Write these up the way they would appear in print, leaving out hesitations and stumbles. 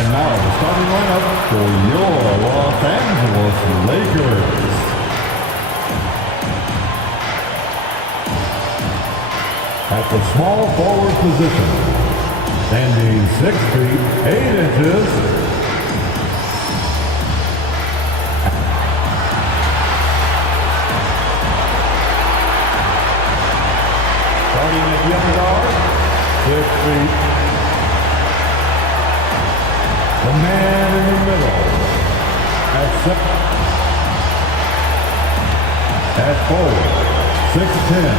And now the starting lineup for your Los Angeles Lakers. At the small forward position, standing 6 feet 8 inches, starting at the upper guard, 6 feet. The man in the middle, at forward, 6'10",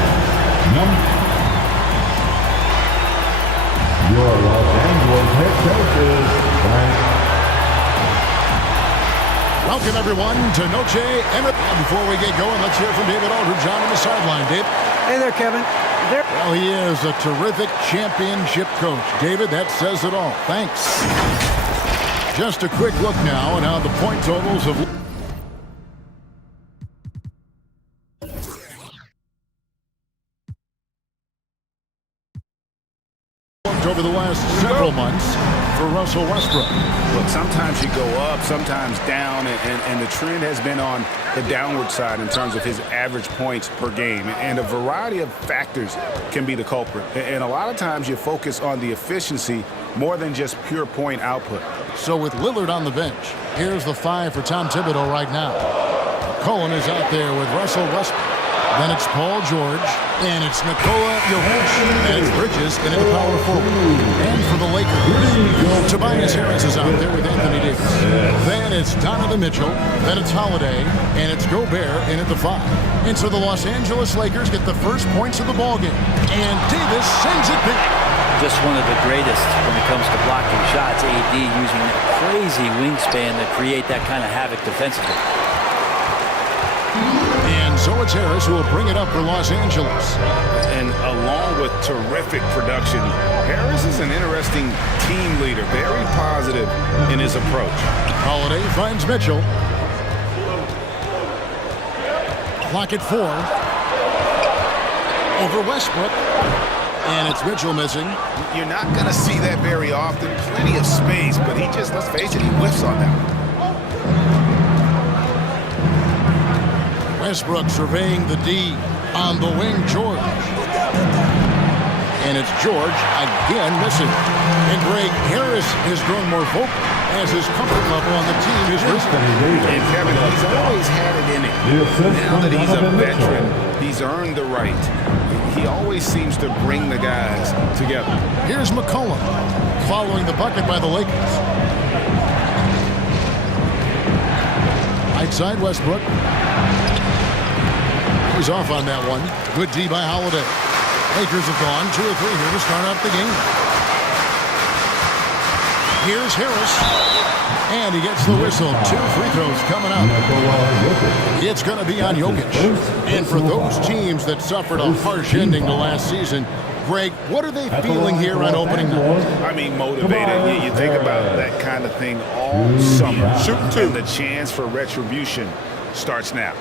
your Los Angeles head coach is Frank. Welcome, everyone, to Noche Emmet. Before we get going, let's hear from David Aldridge on the sideline. Dave? Hey there, Kevin. Well, he is a terrific championship coach. David, that says it all. Thanks. Just a quick look now at how the point totals have... over the last several months for Russell Westbrook. Look, sometimes you go up, sometimes down, and the trend has been on the downward side in terms of his average points per game. And a variety of factors can be the culprit. And a lot of times you focus on the efficiency more than just pure point output. So with Lillard on the bench, here's the 5 for Tom Thibodeau right now. Cohen is out there with Russell Westbrook. Then it's Paul George, and it's Nikola Jokic, and it's Bridges into the power forward. And for the Lakers, Tobias Harris is out there with Anthony Davis. Then it's Donovan Mitchell, then it's Holiday, and it's Gobert in at the 5. And so the Los Angeles Lakers get the first points of the ballgame, and Davis sends it big. Just one of the greatest when it comes to blocking shots. AD using that crazy wingspan to create that kind of havoc defensively. And so it's Harris who will bring it up for Los Angeles. And along with terrific production, Harris is an interesting team leader, very positive in his approach. Holiday finds Mitchell. Clock at 4. Over Westbrook. And it's Mitchell missing. You're not going to see that very often. Plenty of space, but he just, let's face it, he whiffs on that. Westbrook surveying the D on the wing, George. And it's George again missing. And Greg Harris has grown more vocal as his comfort level on the team is risen. And Kevin, he's always had it in him. Now that he's a veteran, he's earned the right. He always seems to bring the guys together. Here's McCollum following the bucket by the Lakers. Outside Westbrook. He's off on that one. Good D by Holiday. Lakers have gone 2 or 3 here to start off the game. Here's Harris. And he gets the whistle. 2 free throws coming up. It's going to be on Jokic. And for those teams that suffered a harsh ending to last season, Greg, what are they feeling here on opening night? I mean, motivated. You think about that kind of thing all summer. And the chance for retribution starts now.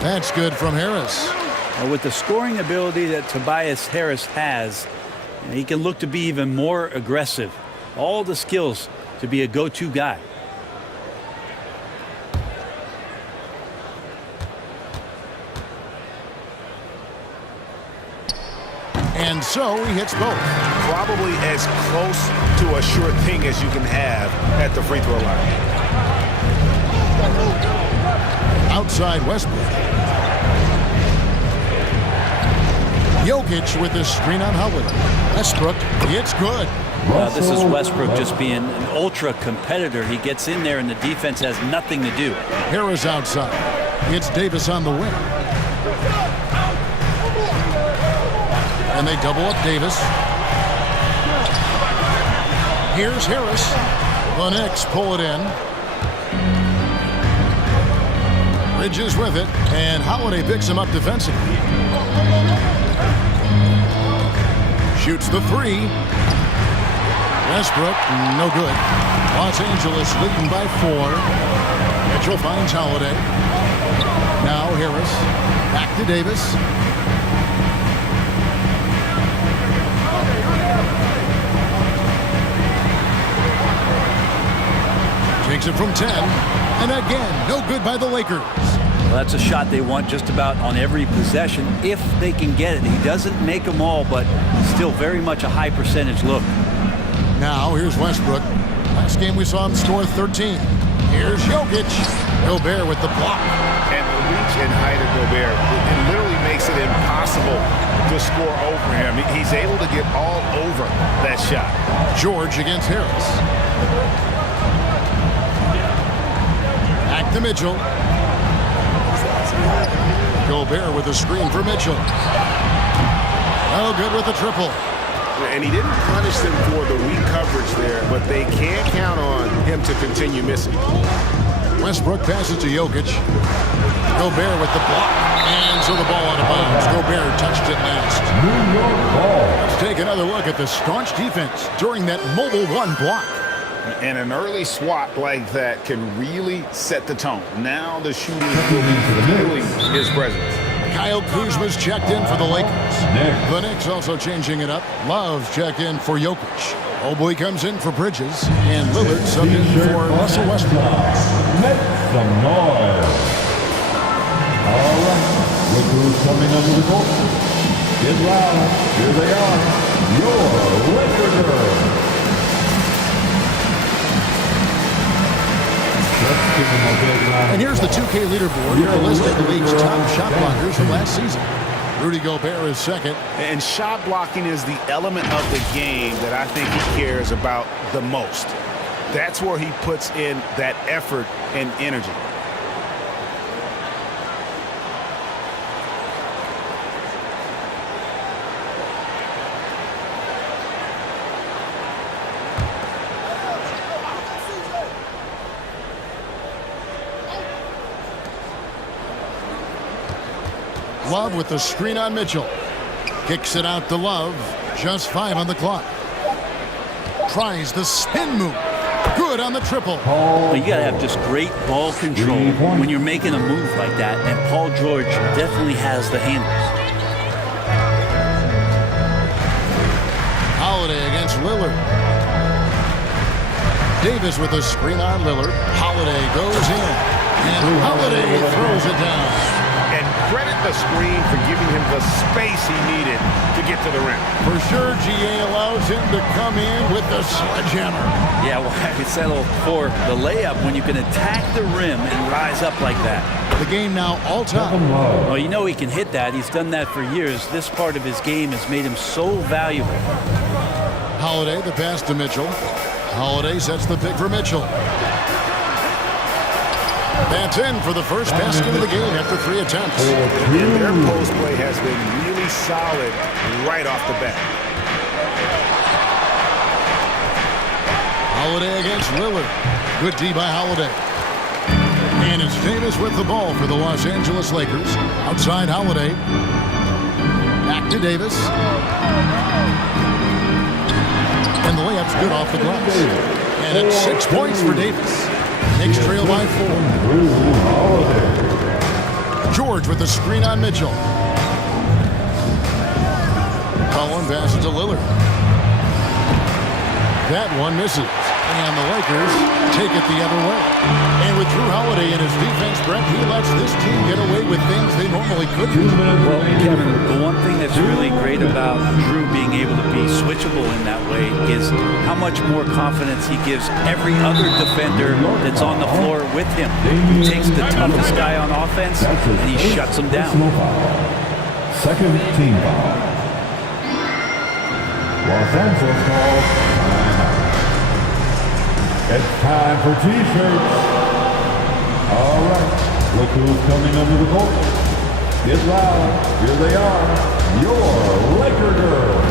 That's good from Harris. Well, with the scoring ability that Tobias Harris has, he can look to be even more aggressive. All the skills to be a go-to guy. And so he hits both. Probably as close to a sure thing as you can have at the free throw line. Outside Westbrook. Jokic with his screen on Howard. Westbrook, it's good. This is Westbrook just being an ultra competitor. He gets in there and the defense has nothing to do. Harris outside. It's Davis on the wing. And they double up Davis. Here's Harris. The Knicks pull it in. Bridges with it, and Holiday picks him up defensively. Shoots the 3. Westbrook, no good. Los Angeles leading by 4. Mitchell finds Holiday. Now Harris, back to Davis. Makes it from 10. And again, no good by the Lakers. Well, that's a shot they want just about on every possession if they can get it. He doesn't make them all, but still very much a high percentage look. Now, here's Westbrook. Last game we saw him score 13. Here's Jokic. Gobert with the block. And the reach and height of Gobert, it literally makes it impossible to score over him. He's able to get all over that shot. George against Harris. Back to Mitchell. Gobert with a screen for Mitchell. No good with the triple. And he didn't punish them for the weak coverage there, but they can't count on him to continue missing. Westbrook passes to Jokic. Gobert with the block. And so the ball out of bounds. Gobert touched it last. New York ball. Let's take another look at the staunch defense during that mobile one block. And an early swat like that can really set the tone. Now the shooting will be feeling his presence. Kyle Kuzma's checked in for the Lakers. The Knicks also changing it up. Love's checked in for Jokic. Mobley comes in for Bridges. And Lillard subbed in for Russell Westbrook. Make some noise. All right. Look who's coming under the court. Get loud. Here they are. Your Laker girls. And here's the 2K leaderboard with a list of the league's top shot blockers from last season. Rudy Gobert is second. And shot blocking is the element of the game that I think he cares about the most. That's where he puts in that effort and energy. Love with the screen on Mitchell. Kicks it out to Love. Just 5 on the clock. Tries the spin move. Good on the triple. Well, you got to have just great ball control when you're making a move like that, and Paul George definitely has the handles. Holiday against Lillard. Davis with a screen on Lillard. Holiday goes in. And Holiday throws it down. And credit the screen for giving him the space he needed to get to the rim. For sure, GA allows him to come in with the sledgehammer. Yeah, well, I could settle for the layup when you can attack the rim and rise up like that. The game now all time. Well, you know he can hit that. He's done that for years. This part of his game has made him so valuable. Holiday, the pass to Mitchell. Holiday sets the pick for Mitchell. That's in for the first basket of the game after 3 attempts. And their post play has been really solid right off the bat. Holiday against Lillard. Good D by Holiday. And it's Davis with the ball for the Los Angeles Lakers. Outside Holiday. Back to Davis. And the layup's good off the glass. And it's 6 points for Davis. Knicks trail by 4. George with the screen on Mitchell. Cullen passes to Lillard. That one misses. And the Lakers take it the other way. And with Drew Holiday in his defense, Brett, he lets this team get away with things they normally couldn't. Well, Kevin, the one thing that's really great about Drew being able to be switchable in that way is how much more confidence he gives every other defender that's on the floor with him. He takes the toughest guy on offense and he shuts him down. Second team foul. Los Angeles calls timeout. It's time for T-shirts. All right, look who's coming under the court. Get loud. Here they are, your Laker girls.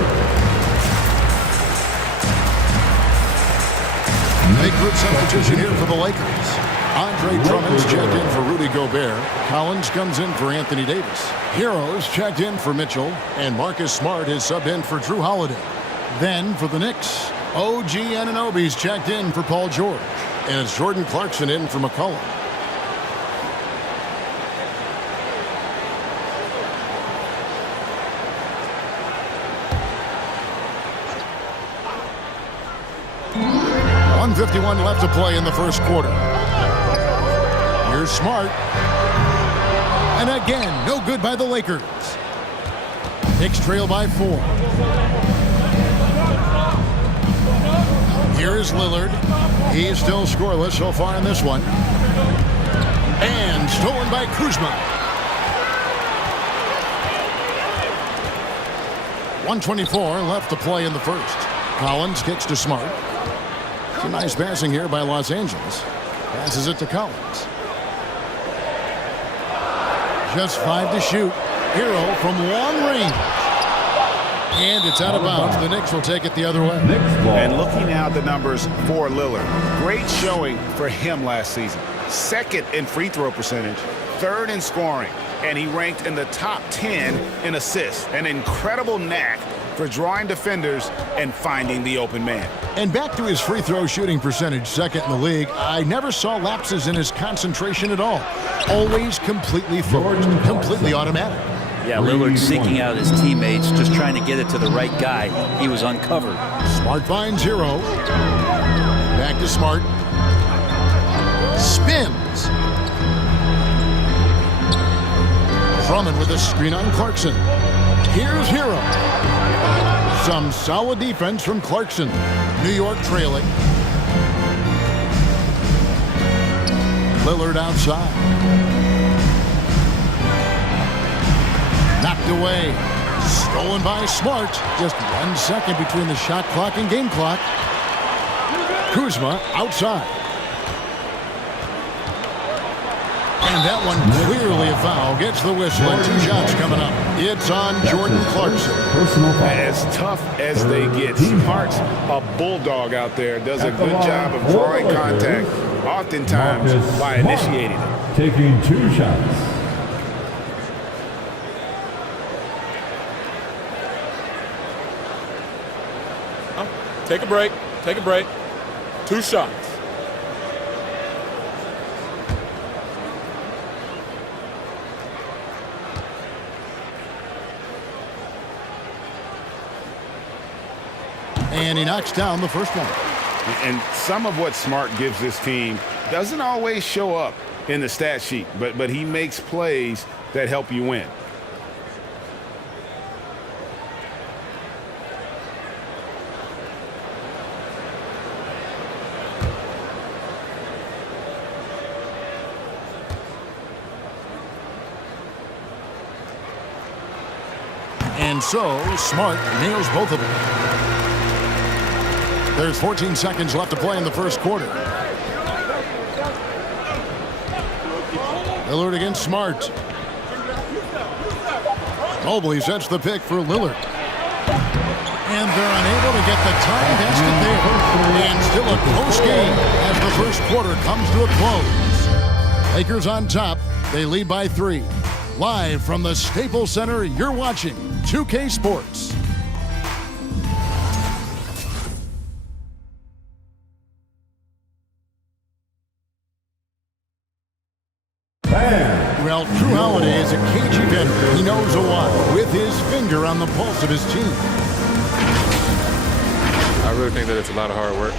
Big group substitution here for the Lakers. Andre Drummond's checked in for Rudy Gobert. Collins comes in for Anthony Davis. Heroes checked in for Mitchell. And Marcus Smart is subbed in for Drew Holiday. Then for the Knicks, OG Anunoby's checked in for Paul George. And it's Jordan Clarkson in for McCollum. 1:51 left to play in the first quarter. Here's Smart. And again, no good by the Lakers. Knicks trail by 4. Here is Lillard. He's still scoreless so far in this one. And stolen by Kuzma. 1:24 left to play in the first. Collins kicks to Smart. Some nice passing here by Los Angeles. Passes it to Collins. Just 5 to shoot. Hero from long range. And it's out of bounds. The Knicks will take it the other way. And looking now at the numbers for Lillard. Great showing for him last season. Second in free throw percentage. Third in scoring. And he ranked in the top 10 in assists. An incredible knack for drawing defenders and finding the open man. And back to his free throw shooting percentage, second in the league. I never saw lapses in his concentration at all. Always completely focused, completely automatic. Yeah, Lillard seeking out his teammates, just trying to get it to the right guy. He was uncovered. Smart finds Hero. Back to Smart. Spins. Drummond with a screen on Clarkson. Here's Hero. Some solid defense from Clarkson. New York trailing. Lillard outside. Knocked away. Stolen by Smart. Just 1 second between the shot clock and game clock. Kuzma outside. And that one clearly a foul. Gets the whistle and 2 shots coming up. It's on Jordan Clarkson. As tough as they get, Smart's a bulldog out there. Does a good job of drawing contact, oftentimes by initiating it. Taking 2 shots. Take a break. Take a break. 2 shots. And he knocks down the first one. And some of what Smart gives this team doesn't always show up in the stat sheet, but he makes plays that help you win. And so, Smart nails both of them. There's 14 seconds left to play in the first quarter. Lillard against Smart. Mobley sets the pick for Lillard. And they're unable to get the time basket there. And still a close game as the first quarter comes to a close. Lakers on top. They lead by 3. Live from the Staples Center, you're watching 2K Sports. Well, Drew Holiday is a cagey veteran. He knows a lot with his finger on the pulse of his team. I really think that it's a lot of hard work.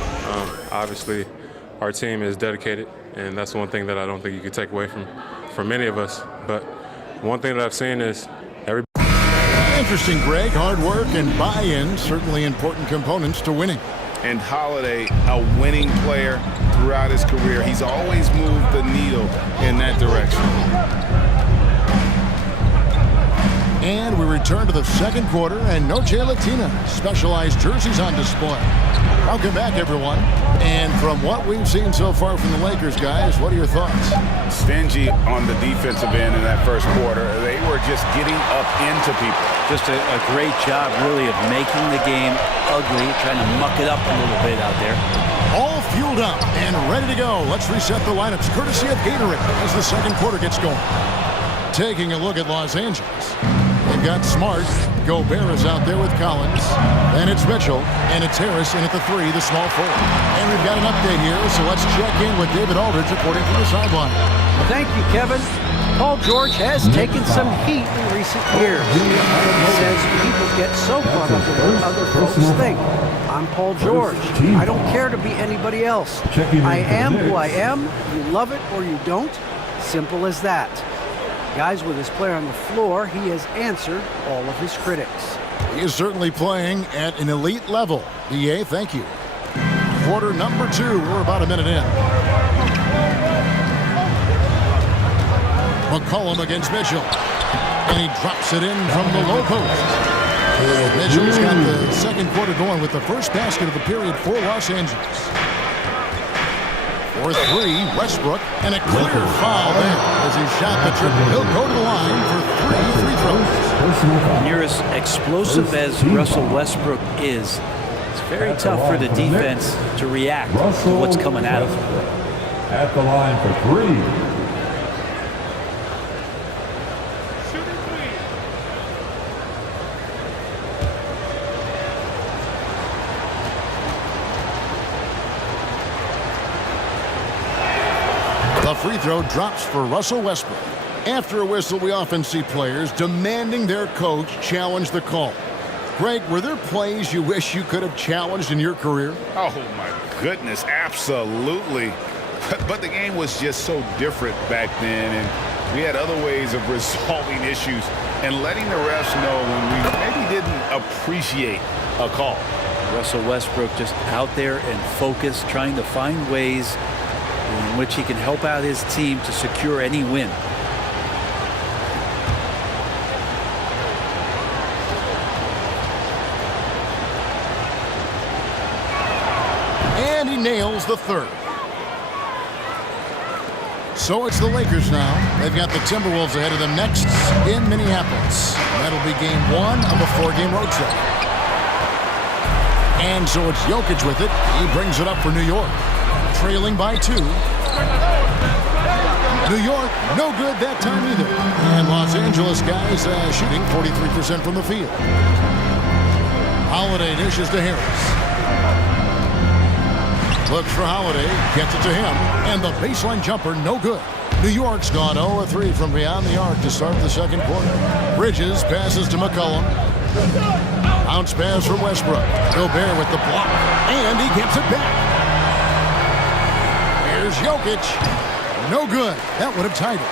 Obviously, our team is dedicated, and that's one thing that I don't think you could take away from many of us. But one thing that I've seen is Interesting, Greg. Hard work and buy-in, certainly important components to winning. And Holiday, a winning player throughout his career. He's always moved the needle in that direction. And we return to the second quarter, and no Latina. Specialized jerseys on display. Welcome back, everyone. And from what we've seen so far from the Lakers, guys, what are your thoughts? Stingy on the defensive end in that first quarter. They were just getting up into people. Just a great job, really, of making the game ugly, trying to muck it up a little bit out there. All fueled up and ready to go. Let's reset the lineups, courtesy of Gatorade, as the second quarter gets going. Taking a look at Los Angeles. They've got Smart. Gobert is out there with Collins. Then it's Mitchell. And it's Harris in at the 3, the small forward. And we've got an update here, so let's check in with David Aldridge reporting from the sideline. Thank you, Kevin. Paul George has taken some heat in recent years. He says people get so caught up in what other folks think. I'm Paul George. I don't care to be anybody else. I am who I am. You love it or you don't. Simple as that. Guys, with his play on the floor, he has answered all of his critics. He is certainly playing at an elite level. BA, thank you. Quarter number 2. We're about a minute in. McCollum against Mitchell. And he drops it in from the low post. Mitchell's got the second quarter going with the first basket of the period for Los Angeles. For 3, Westbrook, and a clear foul there as he shot the triple. He'll go to the line for 3 free throws. When you're as explosive as Russell Westbrook is, it's very tough for the defense to react to what's coming at him. At the line for 3. The free throw drops for Russell Westbrook. After a whistle, we often see players demanding their coach challenge the call. Greg, were there plays you wish you could have challenged in your career? Oh, my goodness, absolutely. But the game was just so different back then, and we had other ways of resolving issues and letting the refs know when we maybe didn't appreciate a call. Russell Westbrook just out there and focused, trying to find ways in which he can help out his team to secure any win. And he nails the third. So it's the Lakers now. They've got the Timberwolves ahead of them next in Minneapolis. That'll be game 1 of a 4-game road trip. And so it's Jokic with it. He brings it up for New York. Trailing by 2. New York, no good that time either. And Los Angeles guys shooting 43% from the field. Holiday dishes to Harris. Looks for Holiday, gets it to him, and the baseline jumper, no good. New York's gone 0-3 from beyond the arc to start the second quarter. Bridges passes to McCollum. Bounce pass from Westbrook. Gobert with the block, and he gets it back. Here's Jokic. No good. That would have tied it.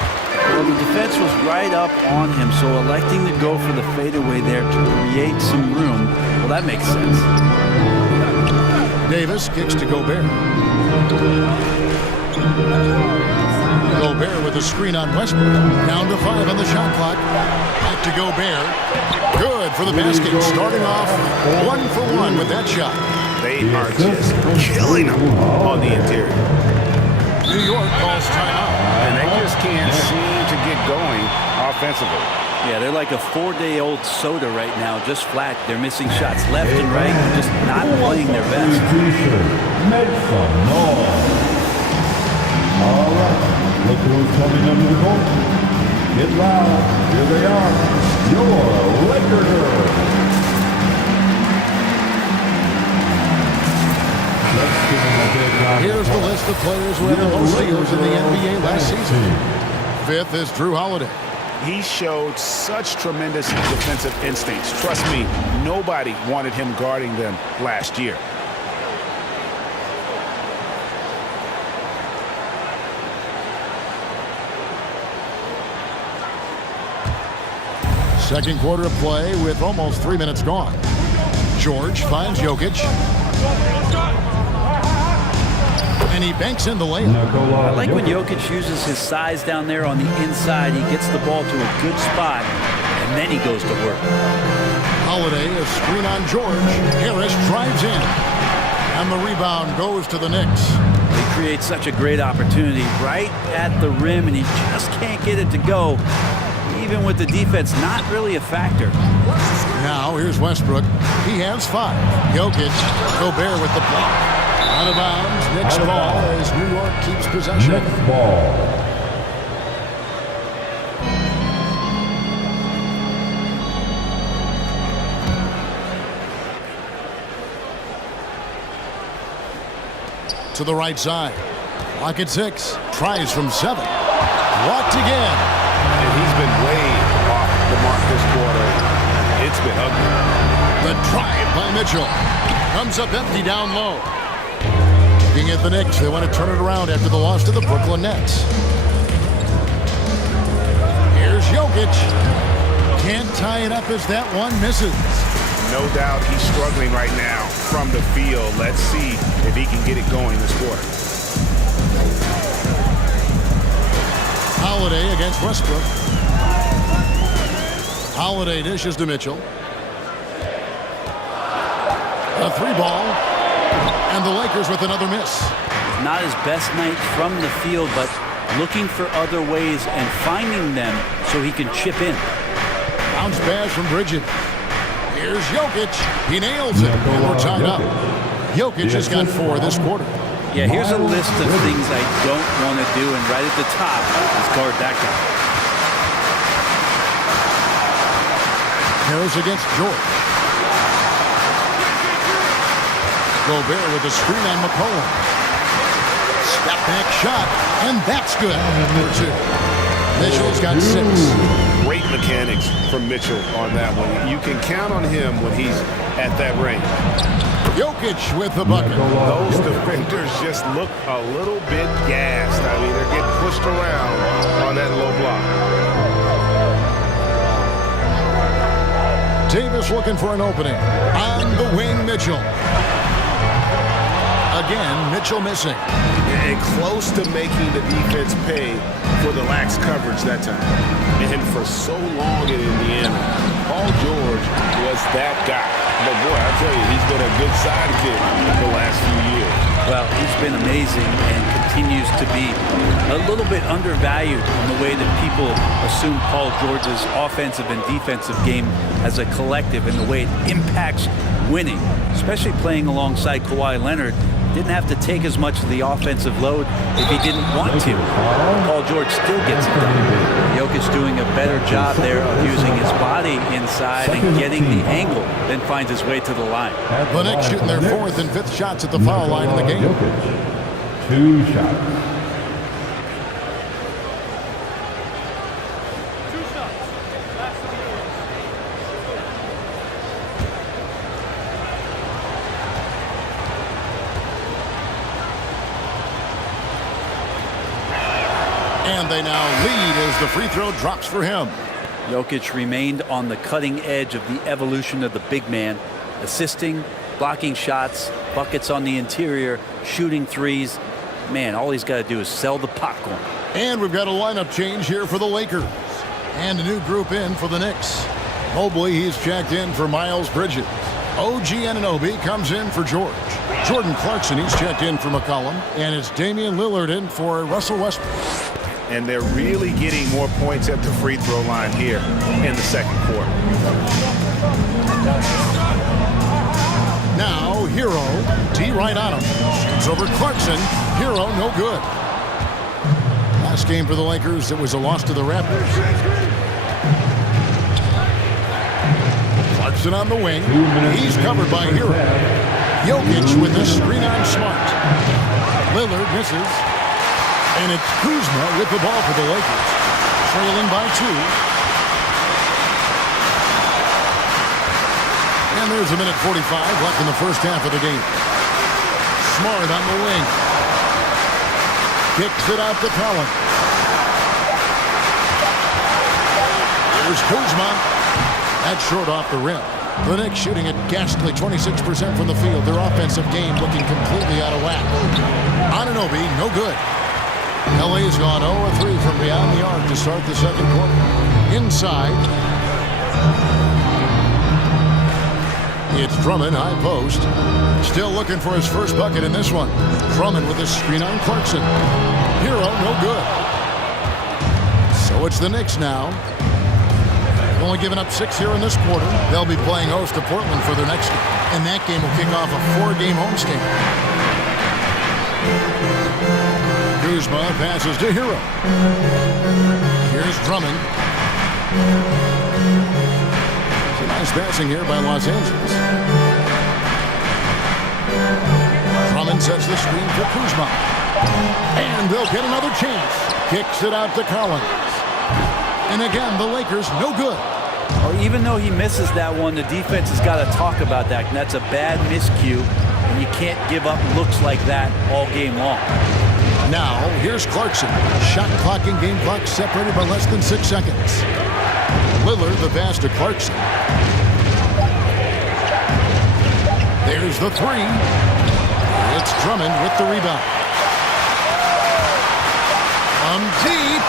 Well, the defense was right up on him, so electing to go for the fadeaway there to create some room, well, that makes sense. Davis kicks to Gobert. Gobert with a screen on Westbrook. Down to 5 on the shot clock. Back to Gobert. Good for the basket. Starting off 1 for 1 with that shot. They are just killing them on the interior. New York calls timeout. And they just can't seem to get going offensively. Yeah, they're like a 4-day-old soda right now, just flat. They're missing shots left and right, just not playing their best. Make some noise. All right, look who's coming under the court. Get loud. Here they are, your Laker girls. Here's the list of players who had the most steals in the NBA last season. 5th is Drew Holiday. He showed such tremendous defensive instincts. Trust me, nobody wanted him guarding them last year. Second quarter of play with almost 3 minutes gone. George finds Jokic. And he banks in the layup. I like when Jokic uses his size down there on the inside. He gets the ball to a good spot, and then he goes to work. Holiday, a screen on George. Harris drives in. And the rebound goes to the Knicks. He creates such a great opportunity right at the rim, and he just can't get it to go. Even with the defense not really a factor. Now here's Westbrook. He has 5. Jokic, Gobert with the block. Out of bounds, Knicks ball as New York keeps possession. Knicks ball. to the right side. Clock at 6. Tries from 7. Blocked again. And he's been way off the mark this quarter. It's been ugly. The drive by Mitchell. Comes up empty down low. Looking at the Knicks, they want to turn it around after the loss to the Brooklyn Nets. Here's Jokic. Can't tie it up as that one misses. No doubt he's struggling right now from the field. Let's see if he can get it going this quarter. Holiday against Westbrook. Holiday dishes to Mitchell. A 3-ball. And the Lakers with another miss. Not his best night from the field, but looking for other ways and finding them so he can chip in. Bounce pass from Bridges. Here's Jokic. He nails it. And we're tied up. Jokic has got 4 this quarter. Yeah, here's a list of things I don't want to do, and right at the top is guard that guy. Harris against George. Gobert with a screen on McCollum. Step back shot, and that's good for 2. Mitchell's got 6. Great mechanics from Mitchell on that one. You can count on him when he's at that range. Jokic with the bucket. Those defenders just look a little bit gassed. I mean, they're getting pushed around on that low block. Davis looking for an opening. On the wing, Mitchell. Again, Mitchell missing. And close to making the defense pay for the lax coverage that time. And for so long in Indiana, Paul George was that guy. But boy, I tell you, he's been a good sidekick the last few years. Well, he's been amazing and continues to be a little bit undervalued in the way that people assume Paul George's offensive and defensive game as a collective and the way it impacts winning, especially playing alongside Kawhi Leonard. Didn't have to take as much of the offensive load if he didn't want to. Paul George still gets it done. Jokic doing a better job there of using his body inside and getting the angle, then finds his way to the line. The Knicks shooting their 4th and 5th shots at the foul line in the game. 2 shots. And they now lead as the free throw drops for him. Jokic remained on the cutting edge of the evolution of the big man, assisting, blocking shots, buckets on the interior, shooting threes. Man, all he's got to do is sell the popcorn. And we've got a lineup change here for the Lakers. And a new group in for the Knicks. Mobley, he's checked in for Miles Bridges. OG Anunoby comes in for George. Jordan Clarkson, he's checked in for McCollum. And it's Damian Lillard in for Russell Westbrook. And they're really getting more points at the free throw line here in the second quarter. Now, Hero, D right on him. Shoots over Clarkson. Hero, no good. Last game for the Lakers, it was a loss to the Raptors. Clarkson on the wing. He's covered by Hero. Jokic with the screen on Smart. Lillard misses. And it's Kuzma with the ball for the Lakers. Trailing by 2. And there's a minute 45 left in the first half of the game. Smart on the wing. Kicks it out to Collins. Here's Kuzma. That's short off the rim. The Knicks shooting a ghastly 26% from the field. Their offensive game looking completely out of whack. Anunoby, no good. LA's gone 0-3 from beyond the arc to start the second quarter. Inside. It's Drummond, high post. Still looking for his first bucket in this one. Drummond with a screen on Clarkson. Hero, no good. So it's the Knicks now. Only giving up 6 here in this quarter. They'll be playing host to Portland for their next game. And that game will kick off a 4-game homestand. Kuzma passes to Hero. Here's Drummond. Some nice passing here by Los Angeles. Drummond Then sets the screen for Kuzma. And they'll get another chance. Kicks it out to Collins. And again, the Lakers no good. Well, even though he misses that one, the defense has got to talk about that. And that's a bad miscue. And you can't give up looks like that all game long. Now, here's Clarkson. Shot clock and game clock separated by less than 6 seconds. Lillard, the pass to Clarkson. There's the three. It's Drummond with the rebound. Deep.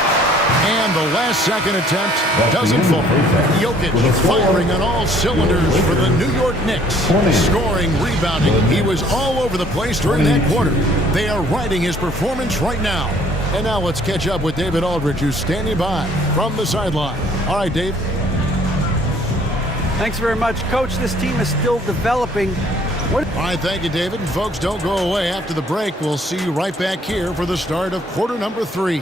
And the last second attempt doesn't fall. Jokic firing on all cylinders for the New York Knicks. Scoring, rebounding. He was all over the place during that quarter. They are riding his performance right now. And now let's catch up with David Aldridge, who's standing by from the sideline. All right, Dave. Thanks very much, Coach. This team is still developing. All right, thank you, David. And folks, don't go away. After the break, we'll see you right back here for the start of quarter number 3.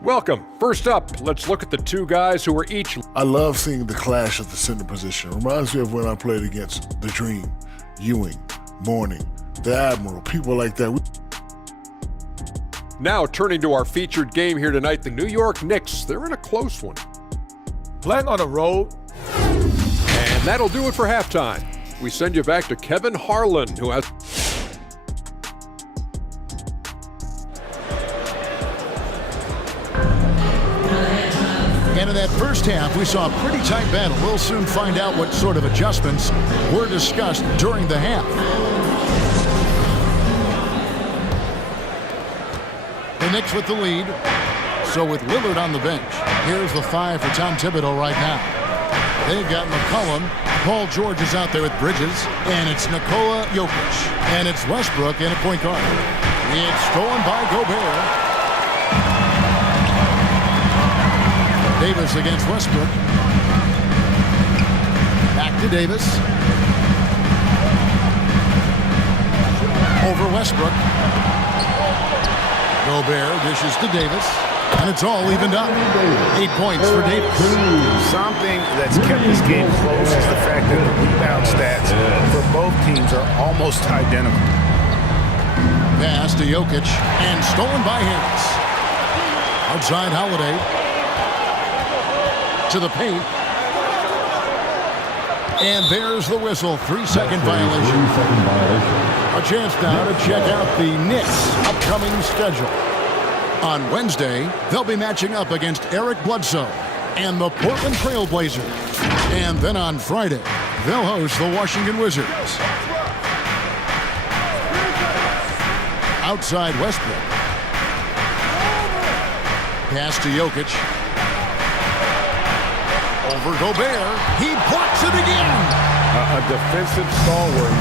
Welcome. First up, let's look at the two guys who are each. I love seeing the clash at the center position. Reminds me of when I played against The Dream, Ewing, Mourning, The Admiral, people like that. Now turning to our featured game here tonight, the New York Knicks. They're in a close one. Playing on the road. And that'll do it for halftime. We send you back to Kevin Harlan, who has... And in that first half, we saw a pretty tight battle. We'll soon find out what sort of adjustments were discussed during the half. The Knicks with the lead. So with Lillard on the bench, here's the 5 for Tom Thibodeau right now. They've got McCollum. Paul George is out there with Bridges. And it's Nikola Jokic. And it's Westbrook in at point guard. It's stolen by Gobert. Davis against Westbrook. Back to Davis. Over Westbrook. Gobert dishes to Davis. And it's all evened up. 8 points for Davis. Something that's kept this game close is the fact that the rebound stats for both teams are almost identical. Pass to Jokic. And stolen by Harris. Outside Holiday. To the paint. And there's the whistle. 3-second violation. A chance now to check out the Knicks' upcoming schedule. On Wednesday, they'll be matching up against Eric Bledsoe and the Portland Trail Blazers. And then on Friday, they'll host the Washington Wizards. Outside Westbrook. Pass to Jokic. Over Gobert. He blocks it again. A defensive stalwart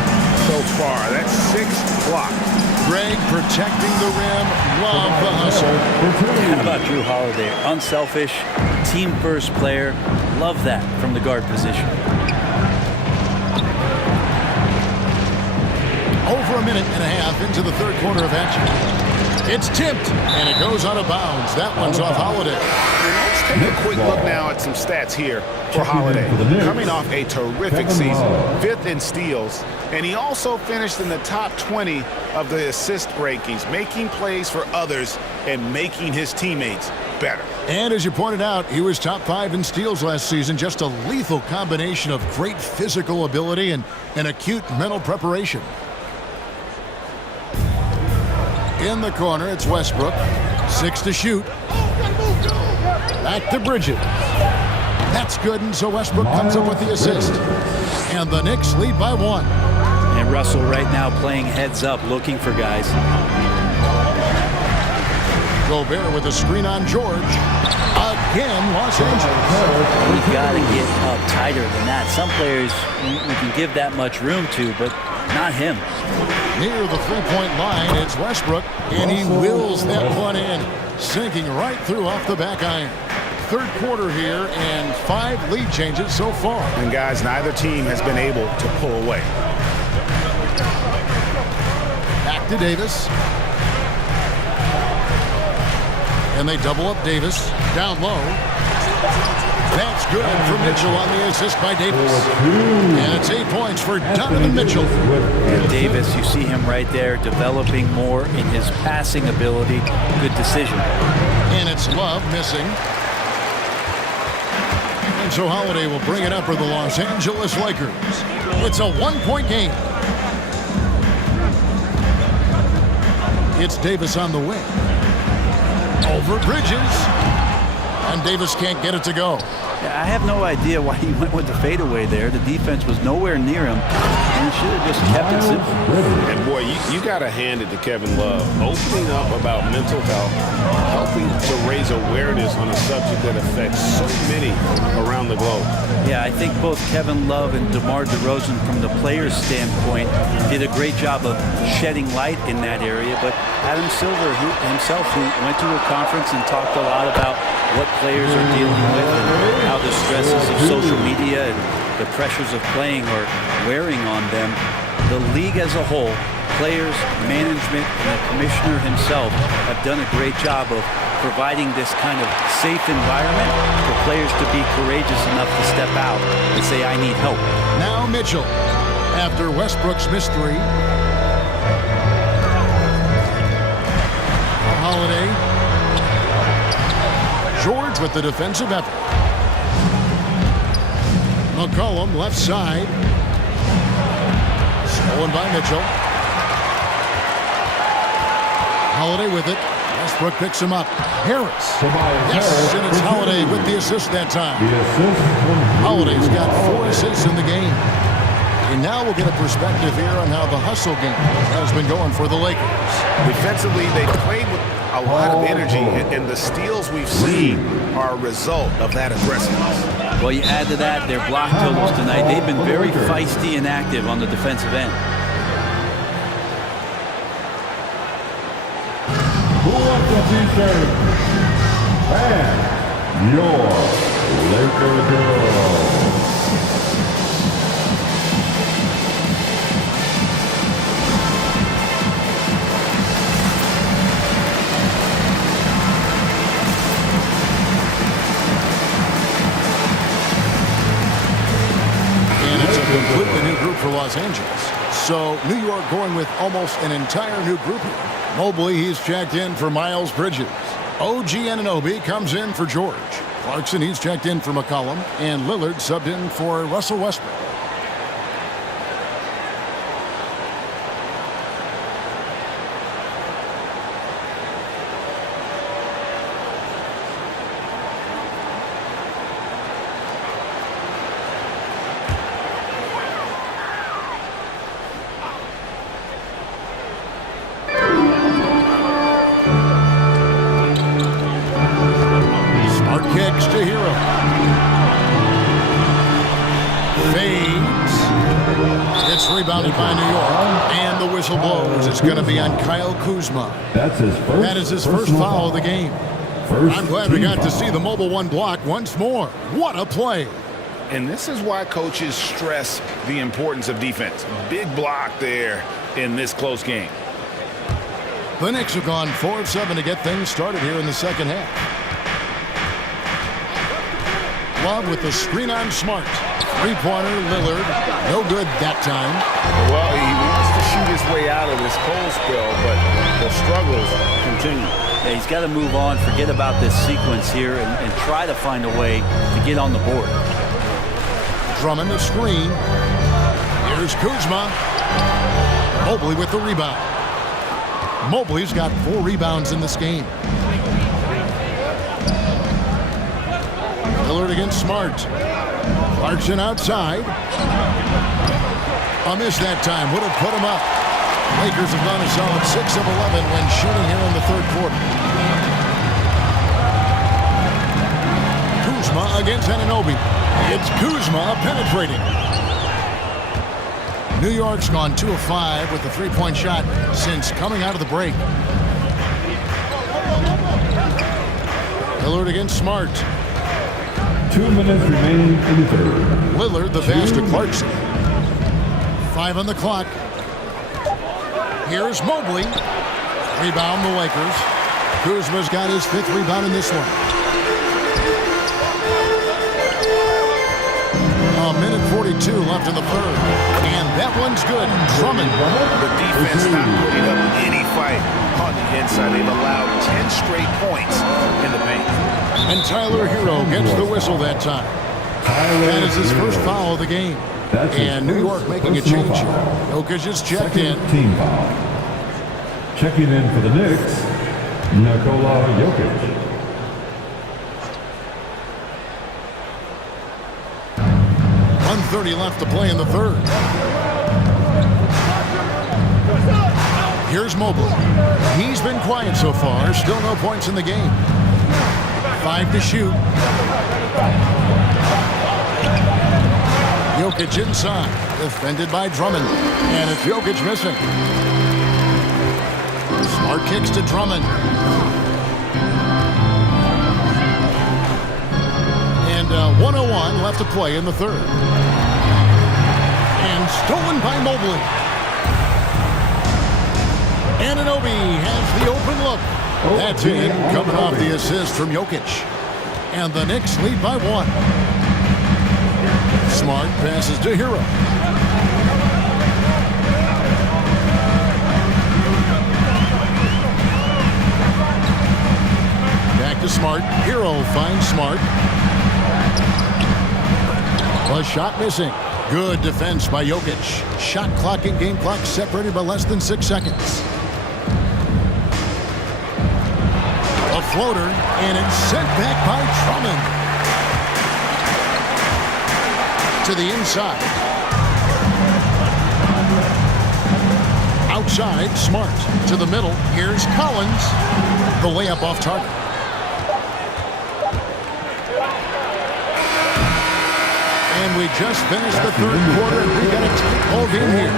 so far. That's 6 blocks. Greg protecting the rim. Love the hustle. How about Drew Holiday? Unselfish, team-first player. Love that from the guard position. Over a minute and a half into the third quarter of action. It's tipped, and it goes out of bounds. That one's off Holiday. Let's take a quick look now at some stats here for Holiday. Coming off a terrific season, 5th in steals, and he also finished in the top 20 of the assist rankings, making plays for others and making his teammates better. And as you pointed out, he was top 5 in steals last season. Just a lethal combination of great physical ability and acute mental preparation. In the corner, it's Westbrook. 6 to shoot. Back to Bridges. That's good, and so Westbrook comes up with the assist. And the Knicks lead by 1. And Russell right now playing heads up, looking for guys. Gobert with a screen on George. Again, Los Angeles. We've got to get up tighter than that. Some players we can give that much room to, but not him. Near the three-point line, it's Westbrook, and he wills that one in, sinking right through off the back iron. Third quarter here, and 5 lead changes so far. And guys, neither team has been able to pull away. Back to Davis. And they double up Davis, down low. That's good for Mitchell on the assist by Davis. And it's 8 points for Donovan Mitchell. And Davis, you see him right there developing more in his passing ability. Good decision. And it's Love missing. And so Holiday will bring it up for the Los Angeles Lakers. It's a 1-point game. It's Davis on the wing. Over Bridges. And Davis can't get it to go. I have no idea why he went with the fadeaway there. The defense was nowhere near him. And he should have just kept it simple. And boy, you got to hand it to Kevin Love. Opening up about mental health, helping to raise awareness on a subject that affects so many around the globe. Yeah, I think both Kevin Love and DeMar DeRozan, from the player's standpoint, did a great job of shedding light in that area. But Adam Silver himself, who went to a conference and talked a lot about what players are dealing with and how the stresses of social media and the pressures of playing are wearing on them. The league as a whole, players, management, and the commissioner himself have done a great job of providing this kind of safe environment for players to be courageous enough to step out and say, I need help. Now Mitchell, after Westbrook's missed three. Holiday. George with the defensive effort. McCollum left side. Stolen by Mitchell. Holiday with it. Westbrook picks him up. Harris. Yes, and it's Holiday with the assist that time. Holiday's got 4 assists in the game. And now we'll get a perspective here on how the hustle game has been going for the Lakers. Defensively, they played with a lot of energy, and the steals we've seen are a result of that aggressiveness. Well, you add to that their block totals tonight. They've been very feisty and active on the defensive end. Who wants a t-shirt? And your Laker girl. Completely new group for Los Angeles. So New York going with almost an entire new group here. Mobley, he's checked in for Miles Bridges. OG Anunoby comes in for George. Clarkson, he's checked in for McCollum. And Lillard subbed in for Russell Westbrook. Kicks to Hero. Fades. It's rebounded by New York. And the whistle blows. It's going to be on Kyle Kuzma. That is his first foul of the game. I'm glad we got to see the mobile one block once more. What a play. And this is why coaches stress the importance of defense. Big block there in this close game. The Knicks have gone 4 of 7 to get things started here in the second half. Love with the screen on Smart. Three-pointer, Lillard. No good that time. Well, he wants to shoot his way out of this cold spell, but the struggles continue. Yeah, he's got to move on, forget about this sequence here, and try to find a way to get on the board. Drummond the screen. Here's Kuzma. Mobley with the rebound. Mobley's got 4 rebounds in this game. Lillard against Smart. Clarkson outside. A miss that time. Would have put him up. Lakers have gone a solid 6 of 11 when shooting here in the third quarter. Kuzma against Anunoby. It's Kuzma penetrating. New York's gone 2 of 5 with the three-point shot since coming out of the break. Lillard against Smart. 2 minutes remaining in the third. Lillard, the pass to Clarkson. 5 on the clock. Here's Mobley. Rebound the Lakers. Kuzma's got his 5th rebound in this one. minute 42 left in the third. And that one's good. Drummond. The defense not putting up any fight on the inside. They've allowed 10 straight points in the paint. And Tyler Hero gets the whistle that time. That is his first foul of the game. And New York making a change here. Jokic is checked in. Team foul. Checking in for the Knicks, Nikola Jokic. 1:30 left to play in the third. Here's Mobley. He's been quiet so far. Still no points in the game. 5 to shoot. Jokic inside. Defended by Drummond. And it's Jokic missing. Smart kicks to Drummond. And 1:01 left to play in the third. And stolen by Mobley. Anunoby has the open look. That's it, coming off the assist from Jokic. And the Knicks lead by 1. Smart passes to Hero. Back to Smart. Hero finds Smart. A shot missing. Good defense by Jokic. Shot clock and game clock separated by less than 6 seconds. A floater, and it's sent back by Drummond. To the inside. Outside, Smart. To the middle. Here's Collins. The layup off target. And we just finished the third quarter, and we got a tight ball game here.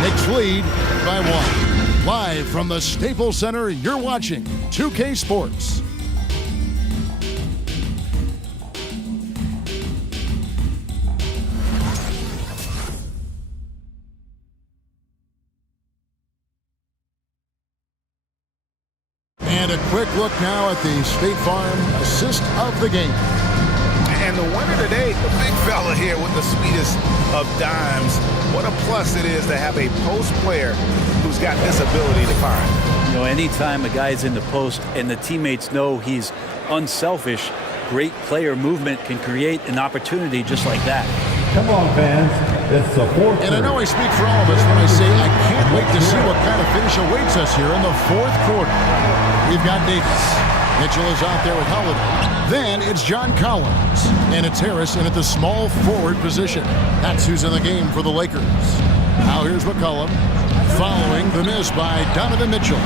Knicks lead by 1. Live from the Staples Center, you're watching 2K Sports. And a quick look now at the State Farm assist of the game. And the winner today, the big fella here with the sweetest of dimes. What a plus it is to have a post player who's got this ability to find. You know, anytime a guy's in the post and the teammates know he's unselfish, great player movement can create an opportunity just like that. Come on, fans. It's the fourth. And I know I speak for all of us when I say I can't wait to see what kind of finish awaits us here in the fourth quarter. We've got Davis. Mitchell is out there with Holiday. Then it's John Collins. And it's Harrison at the small forward position. That's who's in the game for the Lakers. Now here's McCollum. Following the miss by Donovan Mitchell.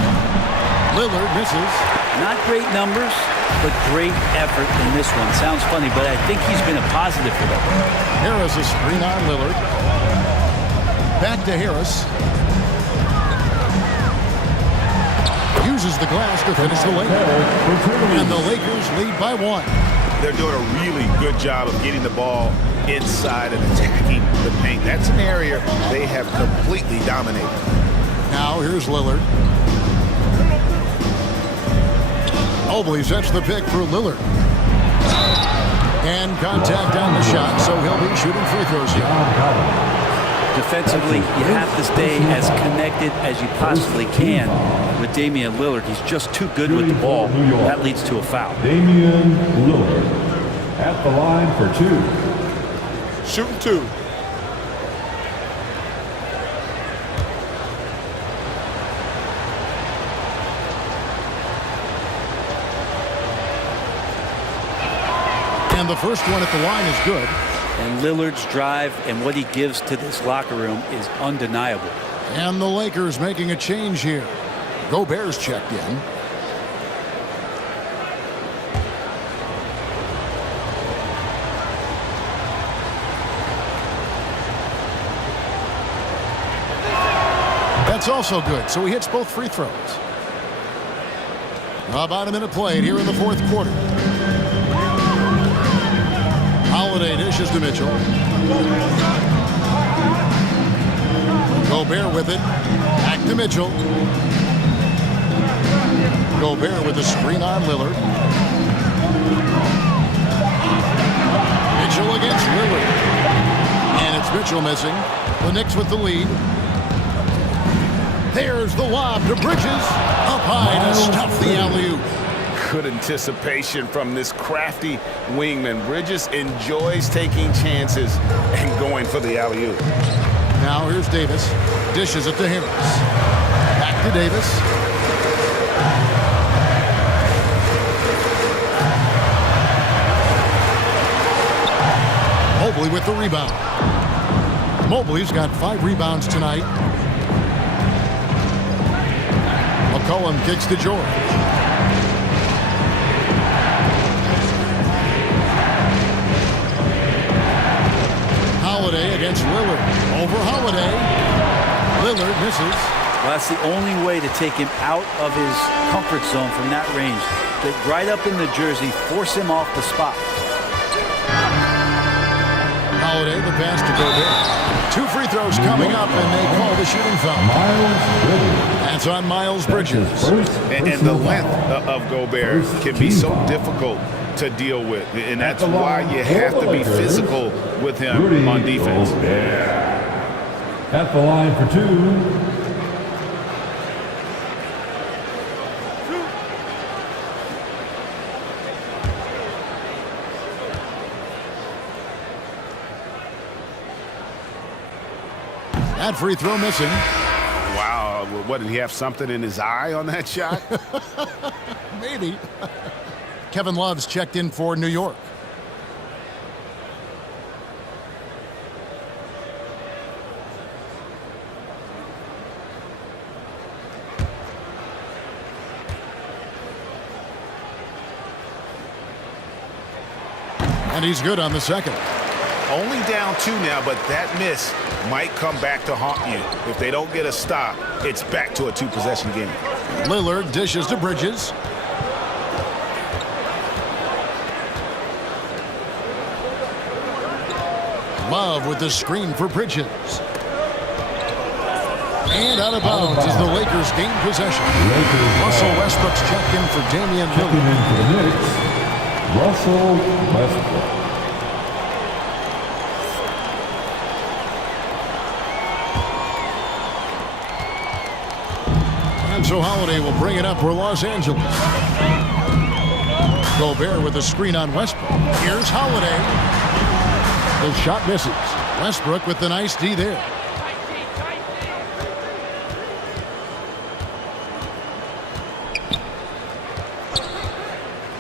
Lillard misses. Not great numbers, but great effort in this one. Sounds funny, but I think he's been a positive for them. Harris a screen on Lillard. Back to Harris. Uses the glass to finish the layup. And the Lakers lead by 1. They're doing a really good job of getting the ball inside and attacking the paint. That's an area they have completely dominated. Now here's Lillard. Mobley sets the pick for Lillard. And contact on the shot, so he'll be shooting free throws here. Defensively, you have to stay as connected as you possibly can with Damian Lillard. He's just too good with the ball. That leads to a foul. Damian Lillard at the line for 2. Shooting 2. And the first one at the line is good. And Lillard's drive and what he gives to this locker room is undeniable. And the Lakers making a change here. Gobert's checked in. That's also good, so he hits both free throws. About a minute played here in the fourth quarter. Holiday dishes to Mitchell. Gobert with it. Back to Mitchell. Gobert with the screen on Lillard. Mitchell against Lillard. Mitchell missing. The Knicks with the lead. There's the lob to Bridges. Up high to stuff the alley-oop. Good anticipation from this crafty wingman. Bridges enjoys taking chances and going for the alley-oop. Now here's Davis. Dishes it to Harris. Back to Davis. Mobley with the rebound. Mobley's got 5 rebounds tonight. McCollum kicks to George. Holiday against Lillard. Over Holiday. Lillard misses. Well, that's the only way to take him out of his comfort zone from that range. Get right up in the jersey, force him off the spot. Holiday, the pass to Gobert. 2 free throws coming up, and they call the shooting foul. That's on Miles Bridges. And the length of Gobert can be so difficult to deal with, and that's why you have to be physical with him on defense. At the line for 2. That free throw missing. Wow, what, did he have something in his eye on that shot? Maybe. Kevin Love's checked in for New York. And he's good on the second. Only down 2 now, but that miss might come back to haunt you. If they don't get a stop, it's back to a 2-possession game. Lillard dishes to Bridges. Love with the screen for Bridges. And out of bounds as the Lakers gain possession. Russell Westbrook's checked in for Damian Checking Lillard. in for the Knicks, Russell Westbrook. And so Holiday will bring it up for Los Angeles. Gobert with a screen on Westbrook. Here's Holiday. The shot misses. Westbrook with the nice D there.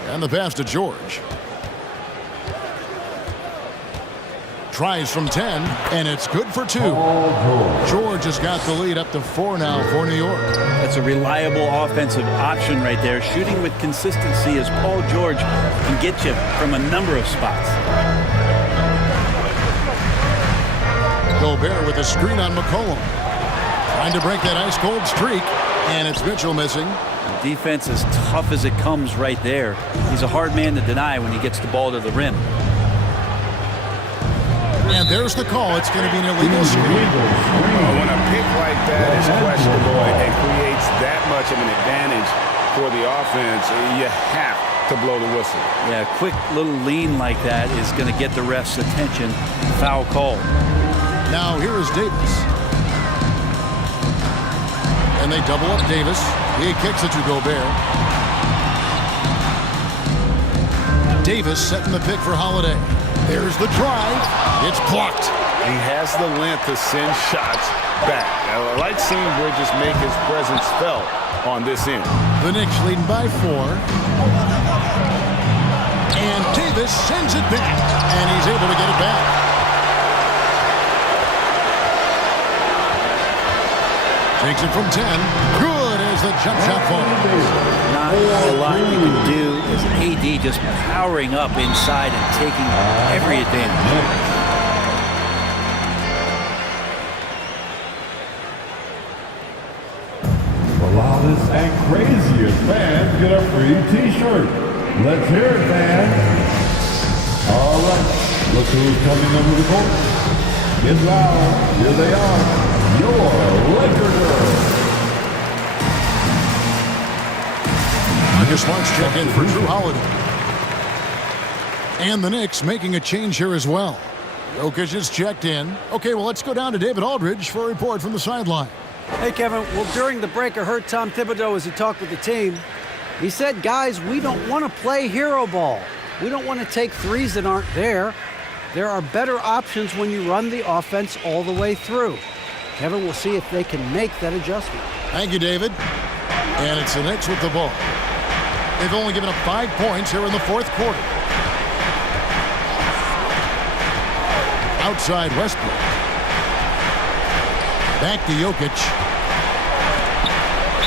And the pass to George. Tries from 10, and it's good for 2. George has got the lead up to 4 now for New York. That's a reliable offensive option right there. Shooting with consistency as Paul George can get you from a number of spots. Gobert with a screen on McCollum. Trying to break that ice-cold streak, and it's Mitchell missing. The defense is tough as it comes right there. He's a hard man to deny when he gets the ball to the rim. And there's the call. It's going to be an illegal screen. When a pick like that is questionable and creates that much of an advantage for the offense, you have to blow the whistle. Yeah, a quick little lean like that is going to get the ref's attention. Foul call. Now here is Davis. And they double up Davis. He kicks it to Gobert. Davis setting the pick for Holiday. There's the drive. It's blocked. He has the length to send shots back. I like seeing Bridges make his presence felt on this end. The Knicks leading by 4. And Davis sends it back. And he's able to get it back. Takes it from 10. Good as the jump shot falls. Not a lot you can do as AD just powering up inside and taking every advantage. The loudest and craziest fans get a free T-shirt. Let's hear it, fans. All right, look who's coming under the court. Get loud. Here they are, your Lakers. Marcus Smart's check in for Drew Holiday. And the Knicks making a change here as well. Jokic is checked in. Okay, well, let's go down to David Aldridge for a report from the sideline. Hey, Kevin. Well, during the break, I heard Tom Thibodeau as he talked with the team. He said, guys, we don't want to play hero ball. We don't want to take threes that aren't there. There are better options when you run the offense all the way through. Kevin, we'll see if they can make that adjustment. Thank you, David. And it's the Knicks with the ball. They've only given up 5 points here in the fourth quarter. Outside Westbrook. Back to Jokic.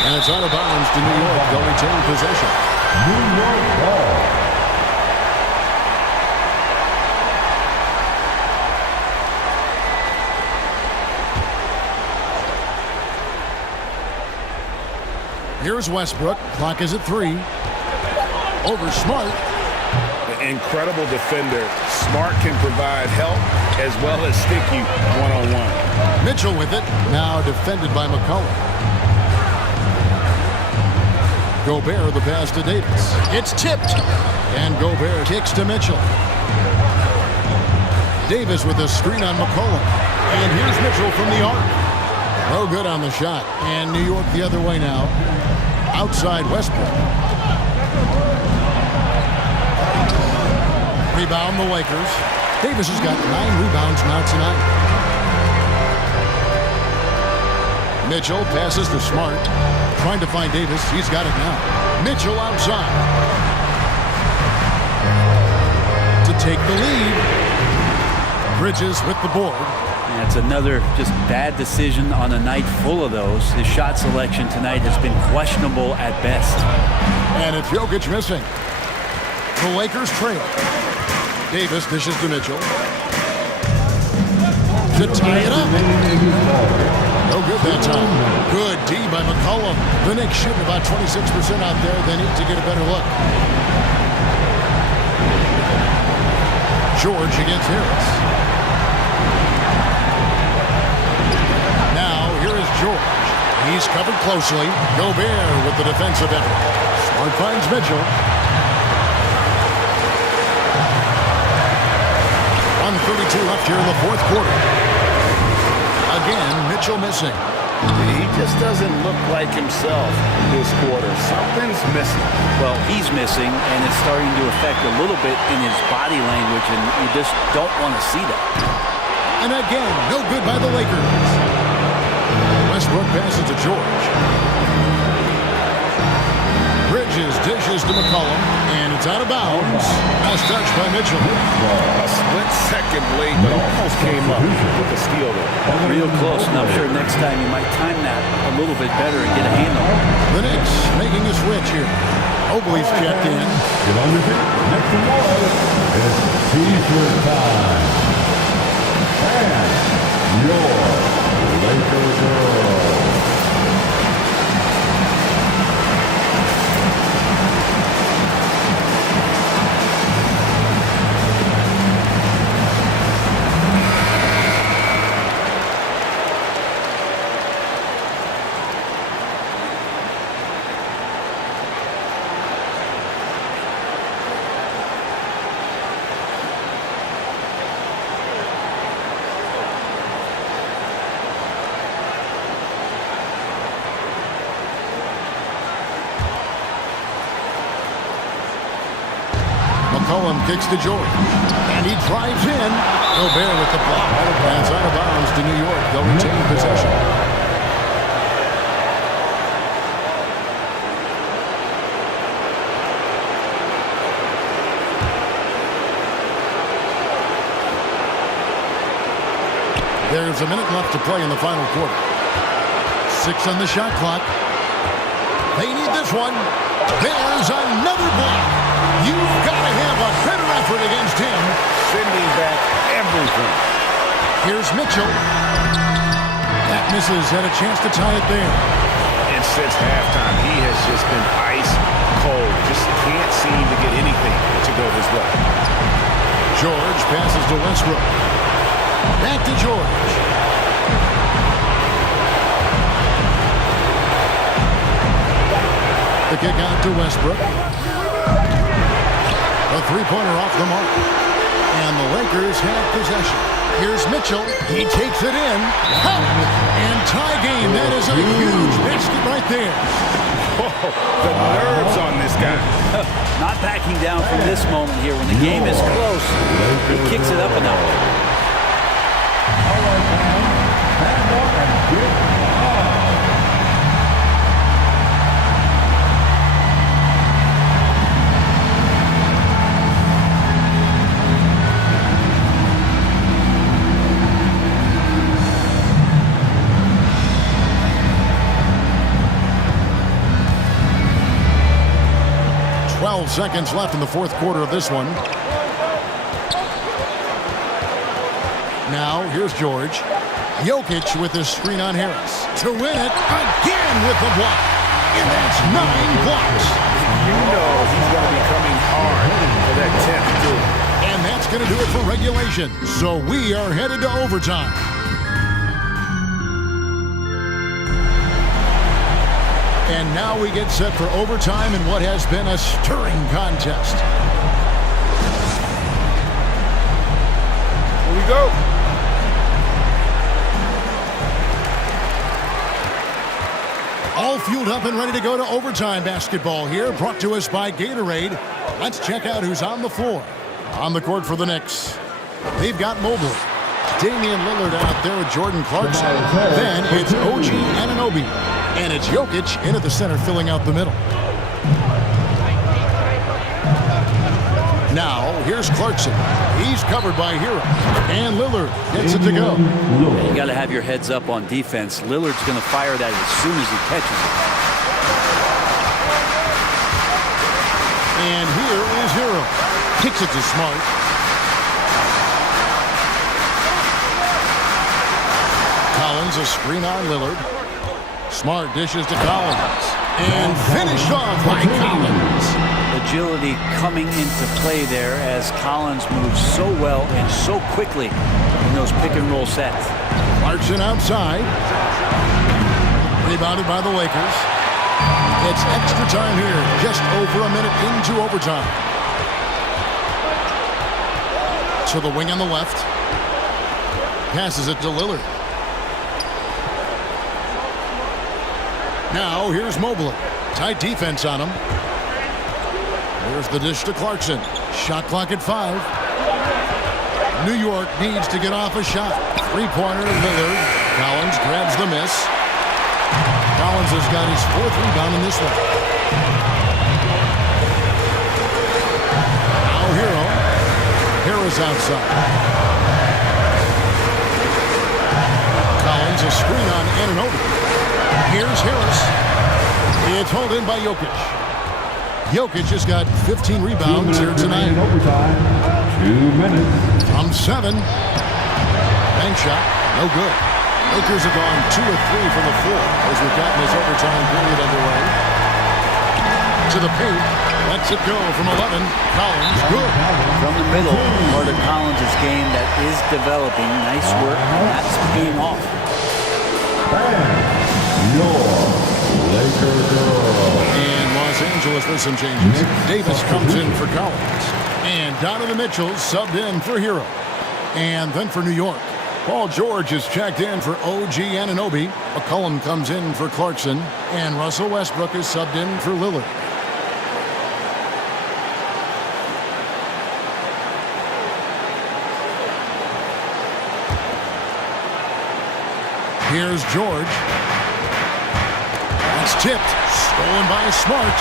And it's out of bounds to New York. They'll retain possession. New York ball. Here's Westbrook. Clock is at 3. Over Smart. Incredible defender. Smart can provide help as well as stick you one-on-one. Mitchell with it. Now defended by McCollum. Gobert the pass to Davis. It's tipped. And Gobert kicks to Mitchell. Davis with a screen on McCollum. And here's Mitchell from the arc. No good on the shot. And New York the other way now. Outside Westbrook. Rebound the Lakers. Davis has got 9 rebounds now tonight. Mitchell passes to Smart. Trying to find Davis. He's got it now. Mitchell outside. To take the lead. Bridges with the board. That's another just bad decision on a night full of those. His shot selection tonight has been questionable at best. And it's Jokic missing. The Lakers trail. Davis dishes to Mitchell. To tie it up. No good that time. Good D by McCollum. The Knicks shooting about 26% out there. They need to get a better look. George against Harris. George. He's covered closely. Gobert with the defensive effort. Smart finds Mitchell. 1:32 left here in the fourth quarter. Again, Mitchell missing. He just doesn't look like himself this quarter. Something's missing. Well, he's missing, and it's starting to affect a little bit in his body language, and you just don't want to see that. And again, no good by the Lakers. Westbrook passes to George. Bridges dishes to McCollum, and it's out of bounds. Nice touch by Mitchell. A split second late, but almost came up with a steal there. Real close, and I'm sure next time you might time that a little bit better and get a handle. The Knicks making a switch here. Oakley's checked in. Get on your feet. Next to one. It's T-shirt time. And your Lakers girls. McCollum kicks to George. And he drives in. Gobert with the block. That's out of bounds to New York. They'll retain possession. There's a minute left to play in the final quarter. 6 on the shot clock. They need this one. There's another block. You've got to have a better effort against him. Sending back everything. Here's Mitchell. That misses. Had a chance to tie it there. And since halftime, he has just been ice cold. Just can't seem to get anything to go his way. George passes to Westbrook. Back to George. The kick out to Westbrook. A three-pointer off the mark. And the the Lakers have possession. Here's Mitchell. He takes it in. And tie game. That is a huge basket right there. Oh, the nerves on this guy. Not backing down from this moment here. When the game is close, he kicks it up a notch. All right, man. Stand up and get on. 12 seconds left in the fourth quarter of this one. Now, here's George. Jokic with his screen on Harris. To win it again with the block. And that's 9 blocks. You know he's going to be coming hard for that 10th too. And that's going to do it for regulation. So we are headed to overtime. And now we get set for overtime in what has been a stirring contest. Here we go. All fueled up and ready to go to overtime basketball here, brought to us by Gatorade. Let's check out who's on the floor. On the court for the Knicks, they've got Mobley, Damian Lillard out there with Jordan Clarkson. Then it's OG Anunoby, and it's Jokic in at the center filling out the middle. Now, here's Clarkson. He's covered by Hero. And Lillard gets it to go. You got to have your heads up on defense. Lillard's going to fire that as soon as he catches it. And here is Hero. Kicks it to Smart. Collins, a screen on Lillard. Smart dishes to Collins. And finished off by Collins. Agility coming into play there as Collins moves so well and so quickly in those pick-and-roll sets. Clarkson outside. Rebounded by the Lakers. It's extra time here, just over a minute into overtime. To the wing on the left. Passes it to Lillard. Now here's Mobley. Tight defense on him. There's the dish to Clarkson. Shot clock at 5. New York needs to get off a shot. Three-pointer, Lillard. Collins grabs the miss. Collins has got his 4th rebound in this one. Now Hero. Harris outside. Collins a screen on Anunoby. Here's Harris. It's hauled in by Jokic. Jokic has got 15 rebounds here tonight. Overtime. 2 minutes. From 7. Bank shot. No good. Lakers have gone 2 of 3 from the floor as we've gotten this overtime period underway. To the paint. Lets it go from 11. Collins, good. From the middle, part of Collins' game that is developing. Nice work, and that's paying off. Your Lakers girl. And Los Angeles with some changes. Davis comes in for Collins. And Donovan Mitchell subbed in for Hero. And then for New York, Paul George is checked in for OG Anunoby. McCollum comes in for Clarkson. And Russell Westbrook is subbed in for Lillard. Here's George. That's tipped. Stolen by Smart.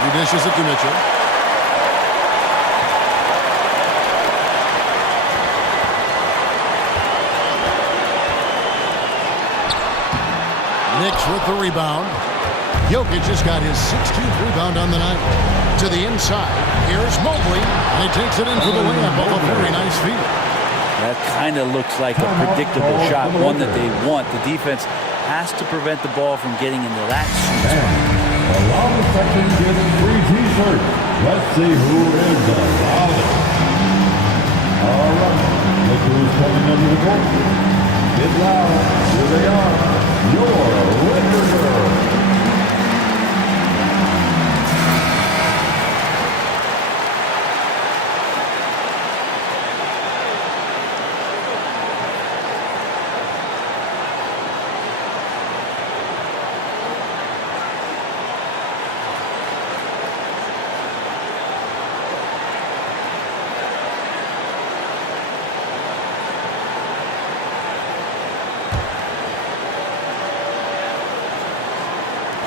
He dishes it to Mitchell. Knicks with the rebound. Jokic has got his 16th rebound on the night. To the inside. Here's Mobley. And he takes it in for the layup off a very nice feed. That kind of looks like a predictable shot, one that they want. The defense has to prevent the ball from getting into that sweet spot. The loudest section gets free t-shirts. Let's see who is the loudest. All right, look who's coming under the court. Get loud. Here they are. Your Lakers girls.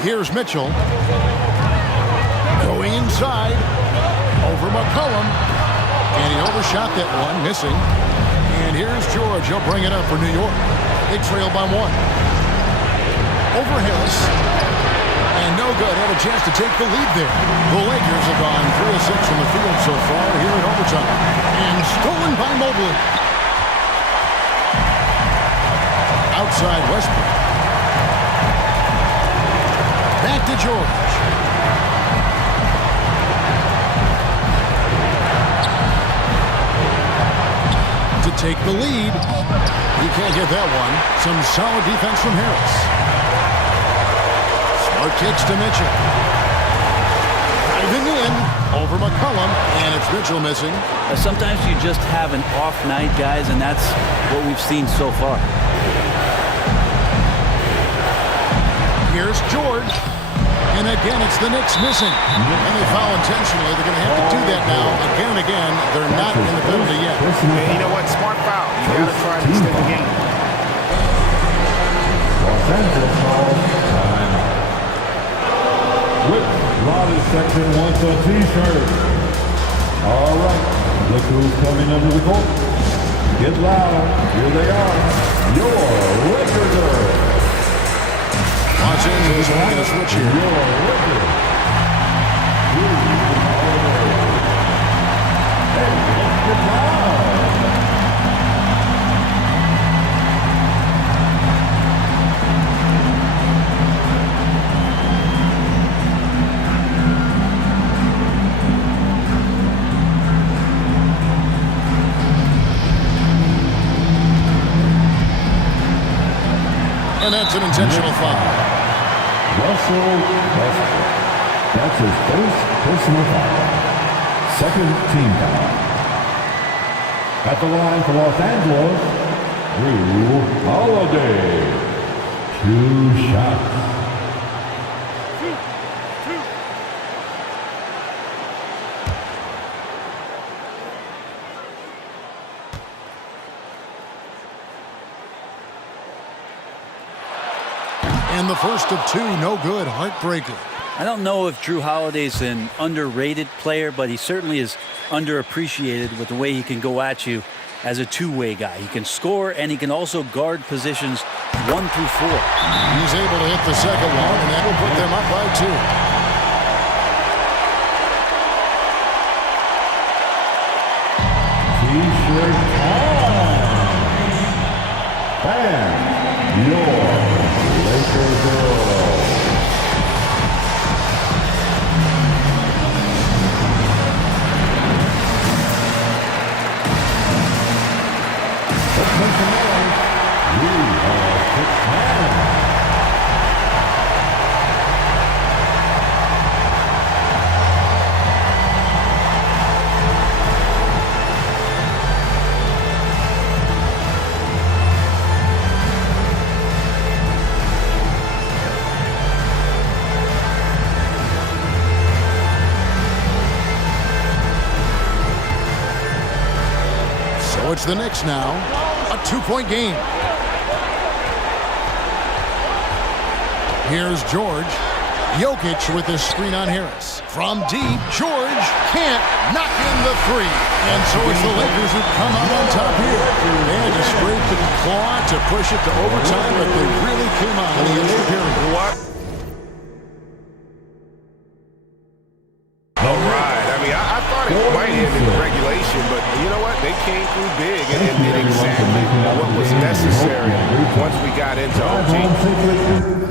Here's Mitchell. Going inside. Over McCollum. And he overshot that one, missing. And here's George. He'll bring it up for New York. They trail by 1. Over Harris. And no good. Had a chance to take the lead there. The Lakers have gone 3 of 6 from the field so far here in overtime. And stolen by Mobley. Outside Westbrook. Back to George. To take the lead. He can't get that one. Some solid defense from Harris. Smart kicks to Mitchell. Driving in over McCollum, and it's Mitchell missing. Sometimes you just have an off night, guys, and that's what we've seen so far. Here's George. And again, it's the Knicks missing. And they foul intentionally. They're going to have to do that now. Again and again, they're not in the penalty yet. And you know what? Smart foul. You got to try to extend the game. Los Angeles calls timeout. With Lottie section wants a t-shirt. All right. Look who's coming under the court. Get loud. Here they are. Your Lakers girls. Los Angeles making a switch here. And that's an intentional foul. Russell Westbrook. That's his first personal foul. Second team foul. At the line for Los Angeles, Drew Holiday. 2 shots. And the first of 2, no good. Heartbreaker. I don't know if Drew Holiday's an underrated player, but he certainly is underappreciated with the way he can go at you as a two-way guy. He can score, and he can also guard positions 1 through 4. He's able to hit the second one, and that will put them up by 2. T-shirt time. And your Lakers girls. Let's make some noise. We are 6-man. So it's the Knicks now. A 2-point game. Here's George. Jokic with the screen on Harris. From deep, George can't knock in the 3. And so it's the Lakers who come out on top here. They had to scrape and claw to push it to overtime, but they really came out in the extra period. What? All right. I mean, I thought it might end in regulation, but you know what? They came through big and did exactly what was necessary once we got into OT.